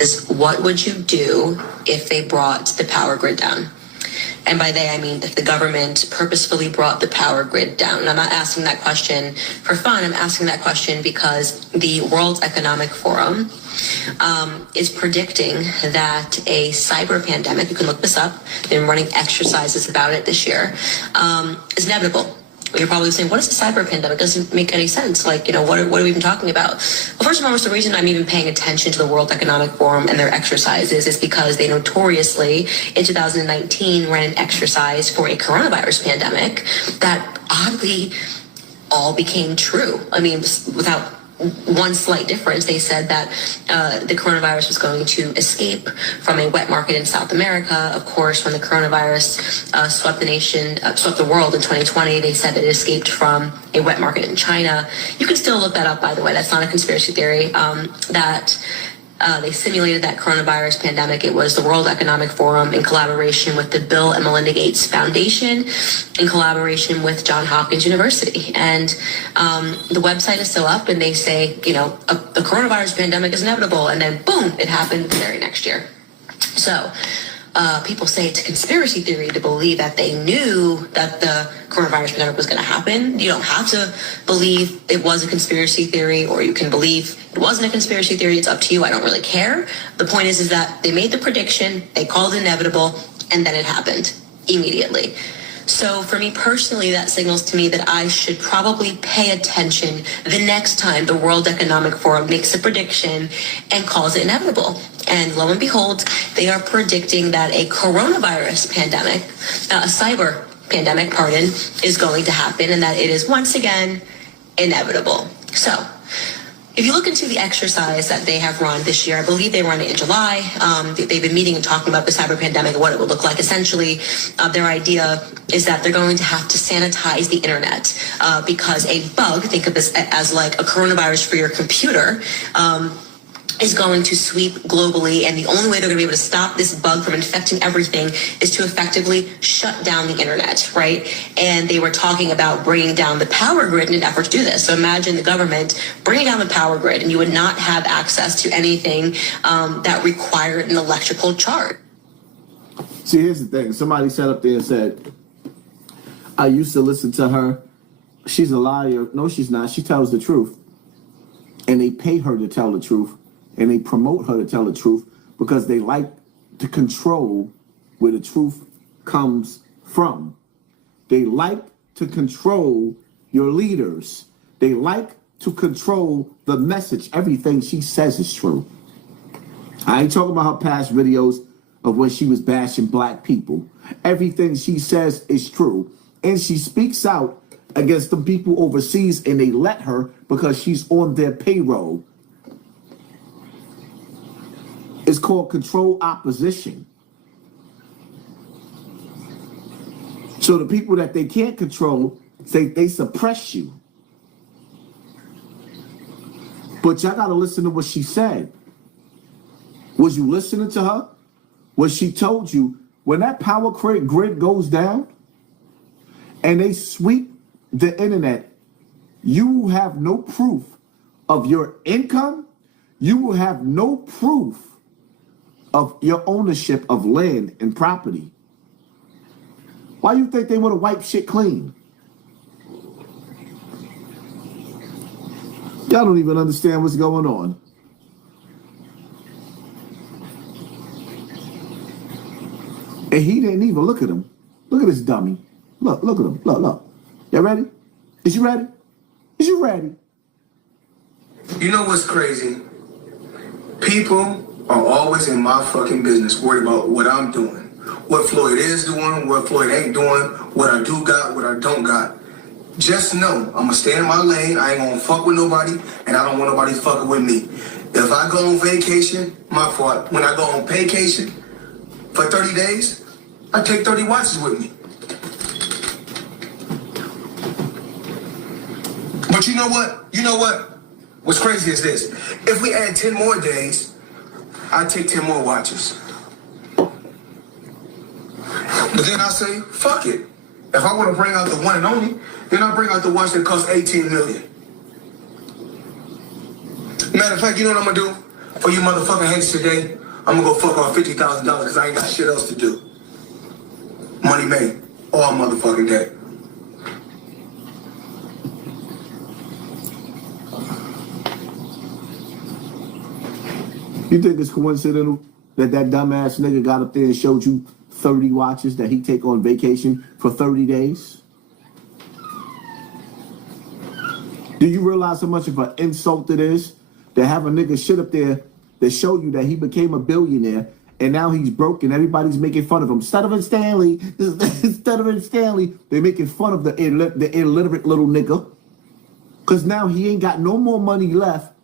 is, what would you do if they brought the power grid down? And by they, I mean if the government purposefully brought the power grid down. And I'm not asking that question for fun. I'm asking that question because the World Economic Forum is predicting that a cyber pandemic, you can look this up, they've been running exercises about it this year, is inevitable. You're probably saying, what is a cyber pandemic? It doesn't make any sense. Like, what are we even talking about? Well, first and foremost, the reason I'm even paying attention to the World Economic Forum and their exercises is because they notoriously, in 2019, ran an exercise for a coronavirus pandemic that oddly all became true. I mean, without one slight difference, they said that the coronavirus was going to escape from a wet market in South America. Of course, when the coronavirus swept the world in 2020, they said that it escaped from a wet market in China. You can still look that up, by the way. That's not a conspiracy theory. They simulated that coronavirus pandemic. It was the World Economic Forum in collaboration with the Bill and Melinda Gates Foundation, in collaboration with Johns Hopkins University. And the website is still up, and they say, the coronavirus pandemic is inevitable. And then, boom, it happened the very next year. So people say it's a conspiracy theory to believe that they knew that the coronavirus pandemic was going to happen. You don't have to believe it was a conspiracy theory, or you can believe it wasn't a conspiracy theory. It's up to you. I don't really care. The point is that they made the prediction, they called it inevitable, and then it happened immediately. So for me personally, that signals to me that I should probably pay attention the next time the World Economic Forum makes a prediction and calls it inevitable. And lo and behold, they are predicting that a coronavirus pandemic, a cyber pandemic, is going to happen, and that it is once again inevitable. So if you look into the exercise that they have run this year, I believe they run it in July. They've been meeting and talking about the cyber pandemic and what it would look like. Essentially, their idea is that they're going to have to sanitize the internet because a bug, think of this as like a coronavirus for your computer, is going to sweep globally, and the only way they're going to be able to stop this bug from infecting everything is to effectively shut down the internet, right? And they were talking about bringing down the power grid in an effort to do this. So imagine the government bringing down the power grid, and you would not have access to anything that required an electrical charge. See, here's the thing. Somebody sat up there and said, I used to listen to her. She's a liar. No, she's not. She tells the truth. And they pay her to tell the truth. And they promote her to tell the truth because they like to control where the truth comes from. They like to control your leaders. They like to control the message. Everything she says is true. I ain't talking about her past videos of when she was bashing black people. Everything she says is true. And she speaks out against the people overseas, and they let her because she's on their payroll. It's called control opposition. So the people that they can't control, they suppress you. But y'all got to listen to what she said. Was you listening to her? What she told you, when that power grid goes down and they sweep the internet, you have no proof of your income. You will have no proof of your ownership of land and property. Why you think they want to wipe shit clean? Y'all don't even understand what's going on. And he didn't even look at him. Look at this dummy. Look at him. Look. Y'all ready? Is you ready? Is you ready? You know what's crazy? People are always in my fucking business, worried about what I'm doing, what Floyd is doing, what Floyd ain't doing, what I do got, what I don't got. Just know, I'm gonna stay in my lane. I ain't gonna fuck with nobody, and I don't want nobody fucking with me. If I go on vacation, my fault. When I go on vacation for 30 days, I take 30 watches with me. But you know what? What's crazy is this. If we add 10 more days, I take 10 more watches. But then I say, fuck it. If I want to bring out the one and only, then I bring out the watch that costs $18 million. Matter of fact, you know what I'm going to do? For you motherfucking haters today, I'm gonna go fuck off $50,000 because I ain't got shit else to do. Money made all motherfucking day. You think it's coincidental that dumbass nigga got up there and showed you 30 watches that he take on vacation for 30 days? Do you realize how much of an insult it is to have a nigga shit up there that show you that he became a billionaire and now he's broke and everybody's making fun of him? Stuttering Stanley, Stuttering Stanley. They're making fun of the illiterate little nigga because now he ain't got no more money left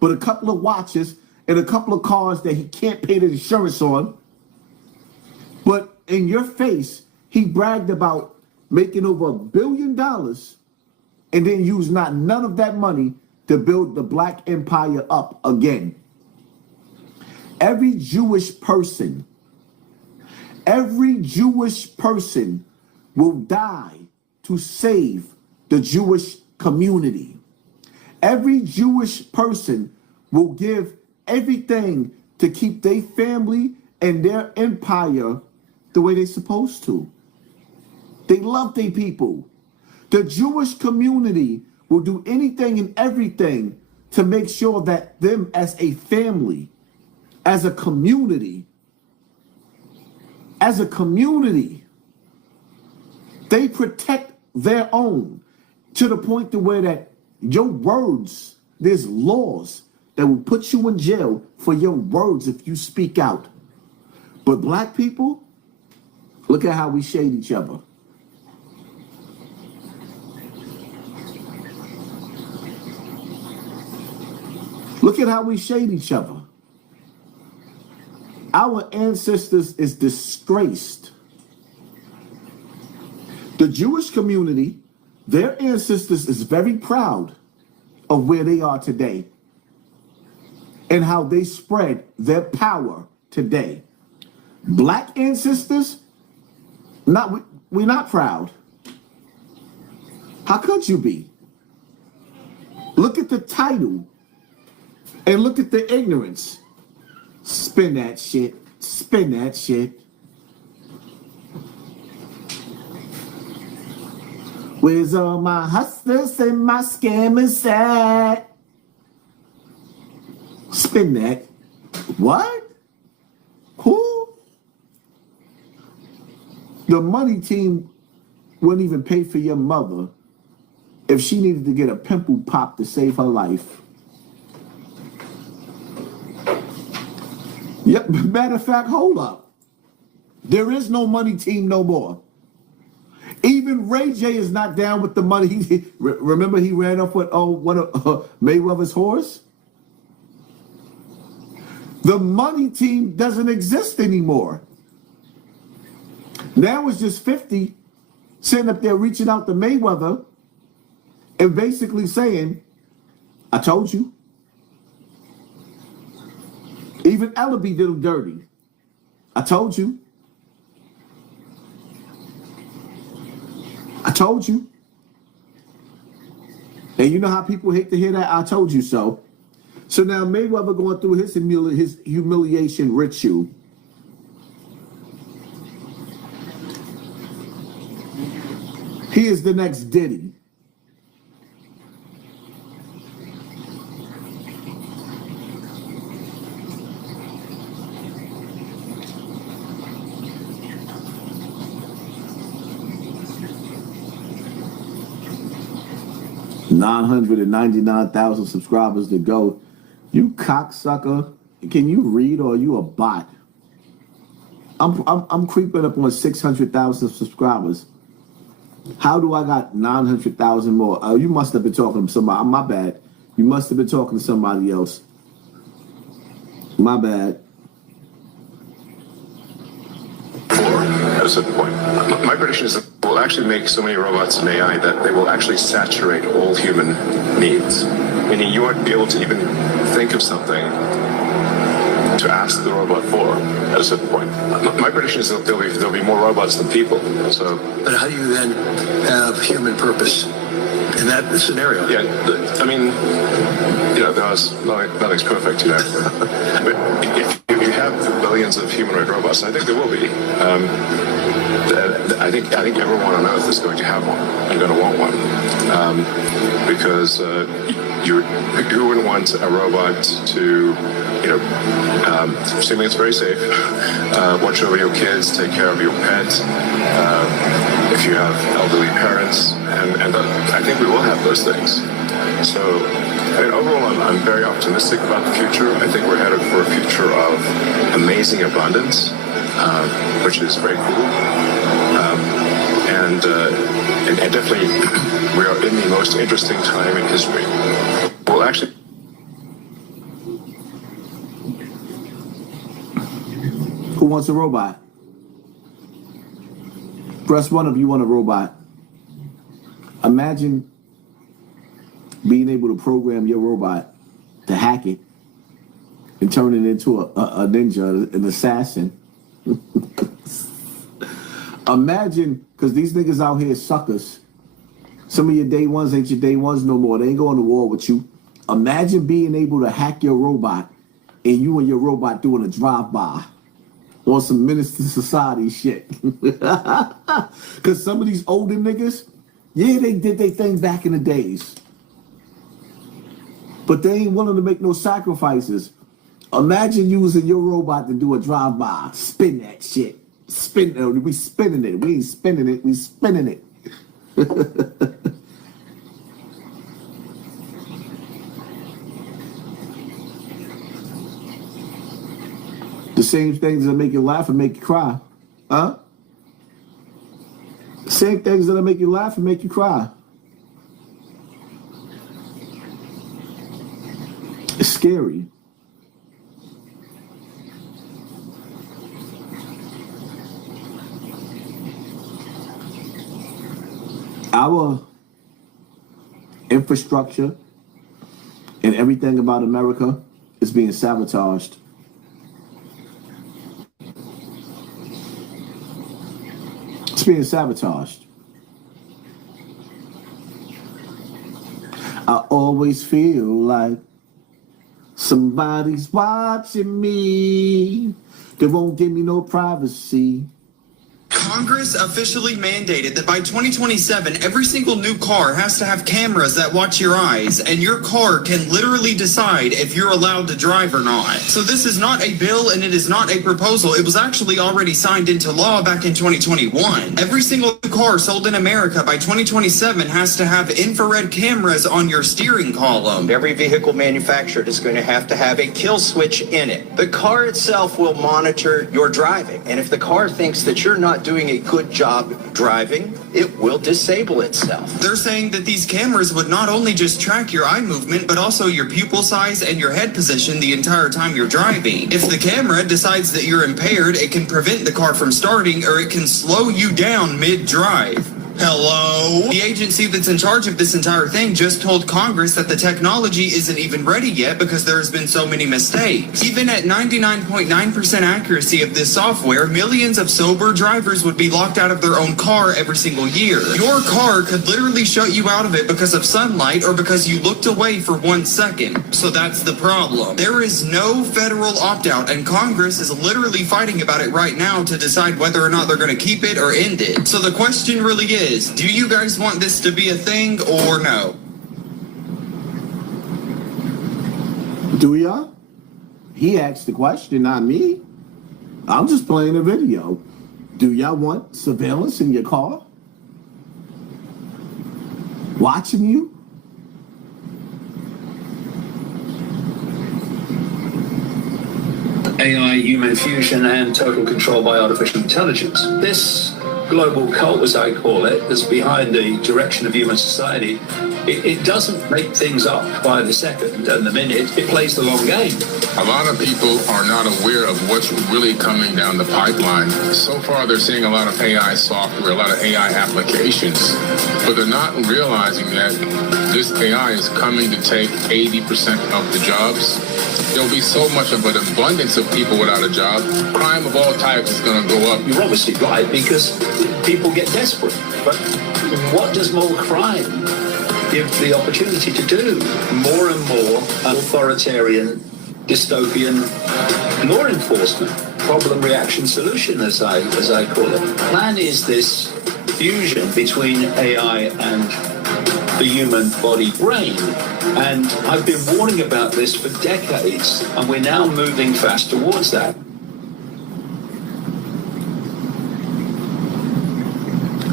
but a couple of watches and a couple of cars that he can't pay the insurance on. But in your face, he bragged about making over $1 billion and then used none of that money to build the black empire up again. Every Jewish person will die to save the Jewish community. Every Jewish person will give everything to keep their family and their empire the way they're supposed to. They love their people. The Jewish community will do anything and everything to make sure that them as a family, as a community, they protect their own to the point to where that your words, there's laws that will put you in jail for your words if you speak out. But black people, look at how we shade each other. Look at how we shade each other. Our ancestors is disgraced. The Jewish community, their ancestors is very proud of where they are today and how they spread their power today. Black ancestors, we're not proud. How could you be? Look at the title and look at the ignorance. Spin that shit. Spin that shit. Where's all my hustlers and my scammers at? Spin that. What? Who? The money team wouldn't even pay for your mother if she needed to get a pimple pop to save her life. Yep, matter of fact, hold up. There is no money team no more. Even Ray J is not down with the money. Remember he ran off with one of Mayweather's horse? The money team doesn't exist anymore. Now it's just 50 sitting up there reaching out to Mayweather and basically saying, I told you. Even Ellaby did him dirty. I told you. I told you. And you know how people hate to hear that? I told you so. So now Mayweather going through his humiliation ritual. He is the next Diddy. $999,000 subscribers to go. You cocksucker. Can you read or are you a bot? I'm creeping up on 600,000 subscribers. How do I got 900,000 more? Oh, you must have been talking to somebody. My bad. You must have been talking to somebody else. My bad. At a certain point. My prediction is that we'll actually make so many robots and AI that they will actually saturate all human needs. Meaning you won't be able to even think of something to ask the robot for at a certain point. My prediction is that there'll be more robots than people. So, but how do you then have human purpose? in that scenario. Yeah, I mean, nothing's perfect, But if you have billions of humanoid robots, and I think there will be, I think everyone on Earth is going to have one and going to want one, because who wouldn't want a robot to, assuming it's very safe, watch over your kids, take care of your pet, if you have elderly parents, and I think we will have those things. So, I mean, overall, I'm very optimistic about the future. I think we're headed for a future of amazing abundance, which is very cool. And definitely, we are in the most interesting time in history. Well, actually, Who wants a robot? Press 1 if you want a robot. Imagine being able to program your robot to hack it and turn it into a ninja, an assassin. Imagine, because these niggas out here suckers. Some of your day ones ain't your day ones no more. They ain't going to war with you. Imagine being able to hack your robot and you and your robot doing a drive-by on some Minister Society shit. Because some of these older niggas, yeah, they did their thing back in the days. But they ain't willing to make no sacrifices. Imagine using your robot to do a drive-by. Spin that shit. We spinning it. We ain't spinning it. We spinning it. The same things that make you laugh and make you cry. Huh? Same things that'll make you laugh and make you cry. It's scary. Our infrastructure and everything about America is being sabotaged. It's being sabotaged. I always feel like somebody's watching me. They won't give me no privacy. Congress officially mandated that by 2027, every single new car has to have cameras that watch your eyes, and your car can literally decide if you're allowed to drive or not. So this is not a bill and it is not a proposal. It was actually already signed into law back in 2021. Every single new car sold in America by 2027 has to have infrared cameras on your steering column. Every vehicle manufactured is going to have a kill switch in it. The car itself will monitor your driving, and if the car thinks that you're not doing a good job driving, it will disable itself. They're saying that these cameras would not only just track your eye movement, but also your pupil size and your head position the entire time you're driving. If the camera decides that you're impaired, it can prevent the car from starting, or it can slow you down mid-drive. Hello? The agency that's in charge of this entire thing just told Congress that the technology isn't even ready yet because there's been so many mistakes. Even at 99.9% accuracy of this software, millions of sober drivers would be locked out of their own car every single year. Your car could literally shut you out of it because of sunlight or because you looked away for 1 second. So that's the problem. There is no federal opt-out, and Congress is literally fighting about it right now to decide whether or not they're going to keep it or end it. So the question really is, do you guys want this to be a thing or no? Do ya? He asked the question, not me. I'm just playing a video. Do y'all want surveillance in your car? Watching you? AI, human fusion, and total control by artificial intelligence. This global cult, as I call it, that's behind the direction of human society, it doesn't make things up by the second and the minute. It plays the long game. A lot of people are not aware of what's really coming down the pipeline. So far, they're seeing a lot of AI software, a lot of AI applications, but they're not realizing that this AI is coming to take 80% of the jobs. There'll be so much of an abundance of people without a job. Crime of all types is going to go up. You're obviously right, because people get desperate. But what does more crime give the opportunity to do more and more authoritarian, dystopian law enforcement, problem reaction solution, as I call it. The plan is this fusion between AI and the human body brain. And I've been warning about this for decades, and we're now moving fast towards that.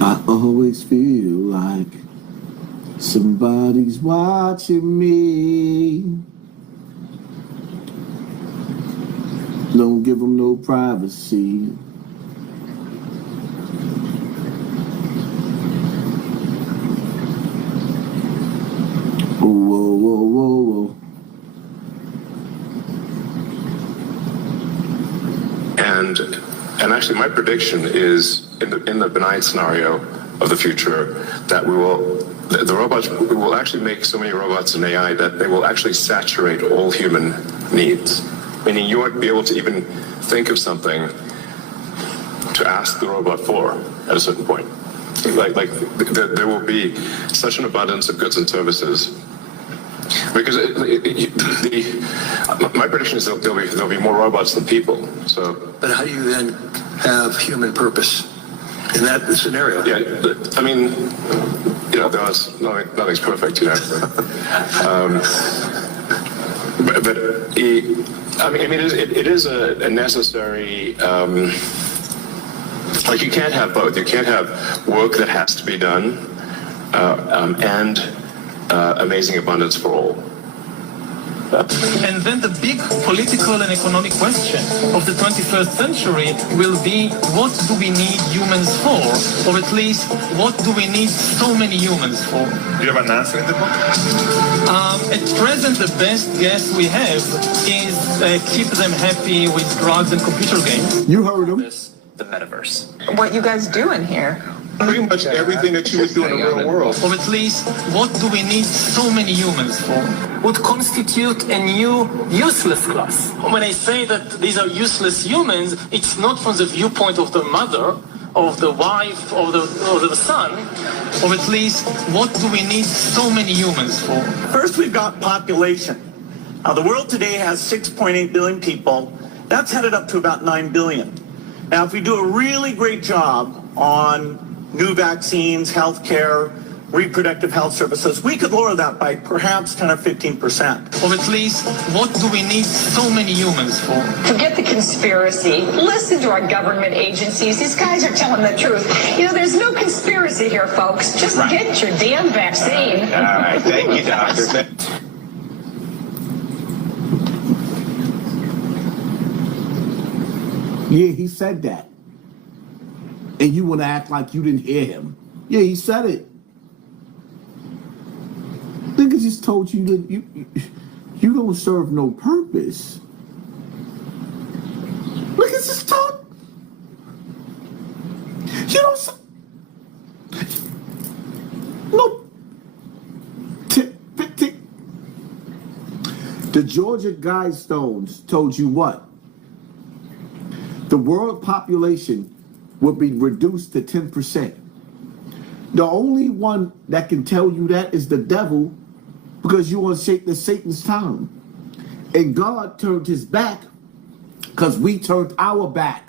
I always feel like somebody's watching me. Don't give them no privacy. Whoa, whoa, whoa, whoa. And actually, my prediction is in the benign scenario of the future that the robots will actually make so many robots and AI that they will actually saturate all human needs. Meaning you won't be able to even think of something to ask the robot for at a certain point. Like there will be such an abundance of goods and services. Because my prediction is that there'll be more robots than people. So, but how do you then have human purpose in that scenario? Yeah, I mean, nothing's perfect, it is a necessary. Like you can't have both. You can't have work that has to be done and amazing abundance for all. And then the big political and economic question of the 21st century will be, what do we need humans for? Or at least, what do we need so many humans for? Do you have an answer in the book? At present, the best guess we have is keep them happy with drugs and computer games. You heard him. The metaverse. What you guys doing here? Pretty much everything that you would do in the real world. Or at least, what do we need so many humans for? Would constitute a new useless class. When I say that these are useless humans, it's not from the viewpoint of the mother, of the wife, of the son, or at least, what do we need so many humans for? First, we've got population. Now, the world today has 6.8 billion people. That's headed up to about 9 billion. Now, if we do a really great job on new vaccines, healthcare, reproductive health services, we could lower that by perhaps 10 or 15%. Or at least, what do we need so many humans for? Forget the conspiracy. Listen to our government agencies. These guys are telling the truth. There's no conspiracy here, folks. Just get your damn vaccine. All right. Thank you, doctor. Yeah, he said that. And you want to act like you didn't hear him. Yeah, he said it. Nigga just told you that you don't serve no purpose. Look at this talk. You don't no. Tick. The Georgia Guidestones told you what? The world population will be reduced to 10%. The only one that can tell you that is the devil, because you want to shake the Satan's tongue. And God turned his back because we turned our back.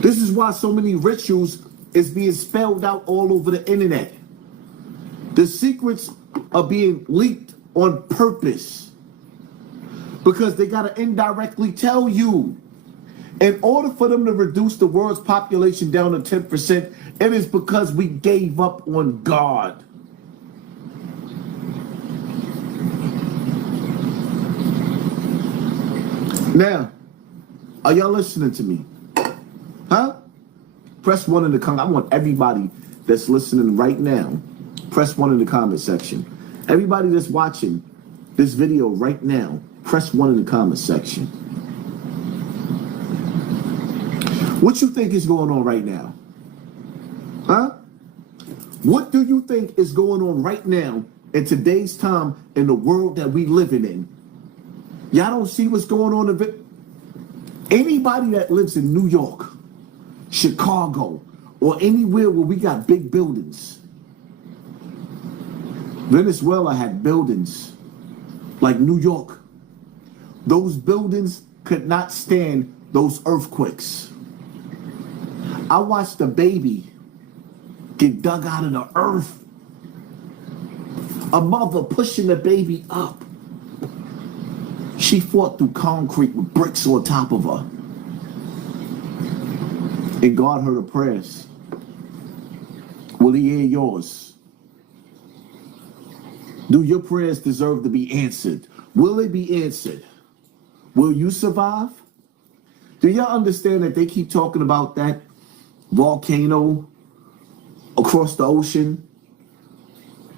This is why so many rituals is being spelled out all over the internet. The secrets are being leaked on purpose, because they got to indirectly tell you. In order for them to reduce the world's population down to 10%, it is because we gave up on God. Now, are y'all listening to me? Huh? Press 1 in the comment. I want everybody that's listening right now, press 1 in the comment section. Everybody that's watching this video right now, press 1 in the comment section. What you think is going on right now? Huh? What do you think is going on right now in today's time in the world that we living in? Y'all don't see what's going on? Anybody that lives in New York, Chicago, or anywhere where we got big buildings. Venezuela had buildings like New York. Those buildings could not stand those earthquakes. I watched a baby get dug out of the earth. A mother pushing the baby up. She fought through concrete with bricks on top of her. And God heard her prayers. Will he hear yours? Do your prayers deserve to be answered? Will they be answered? Will you survive? Do y'all understand that they keep talking about that volcano across the ocean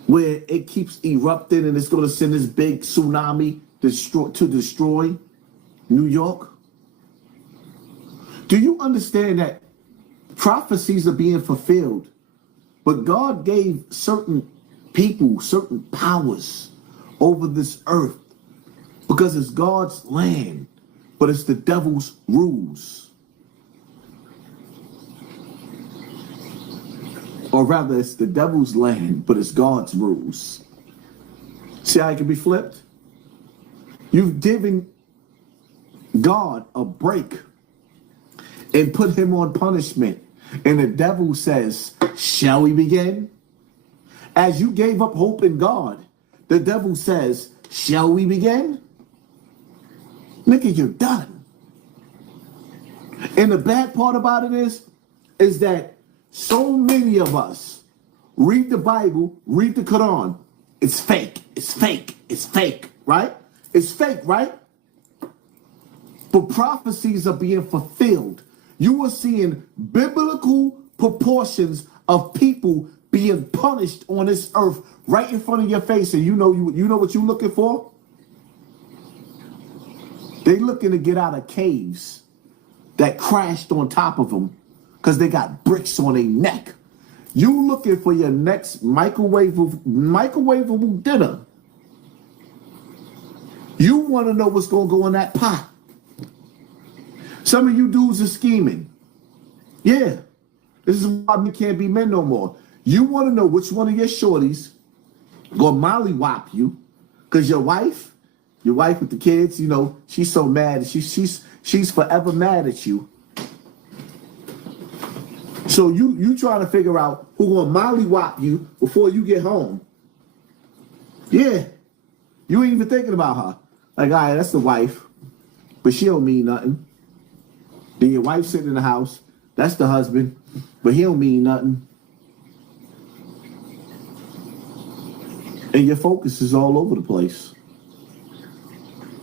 where it keeps erupting and it's going to send this big tsunami to destroy New York? Do you understand that prophecies are being fulfilled, but God gave certain people certain powers over this earth because it's God's land, but it's the devil's rules? Or rather, it's the devil's land, but it's God's rules. See how it can be flipped? You've given God a break and put him on punishment. And the devil says, shall we begin? As you gave up hope in God, the devil says, shall we begin? Nigga, you're done. And the bad part about it is that so many of us read the Bible, read the Quran. It's fake. It's fake. It's fake, right? It's fake, right? But prophecies are being fulfilled. You are seeing biblical proportions of people being punished on this earth right in front of your face, and you know what you're looking for? They looking to get out of caves that crashed on top of them because they got bricks on their neck. You looking for your next microwavable dinner. You want to know what's going to go in that pot. Some of you dudes are scheming. Yeah, this is why we can't be men no more. You want to know which one of your shorties gonna mollywop you because your wife with the kids, you know, she's so mad. She's forever mad at you. So you trying to figure out who gonna mollywop you before you get home. Yeah, you ain't even thinking about her. Like, all right, that's the wife, but she don't mean nothing. Then your wife sitting in the house, that's the husband, but he don't mean nothing. And your focus is all over the place.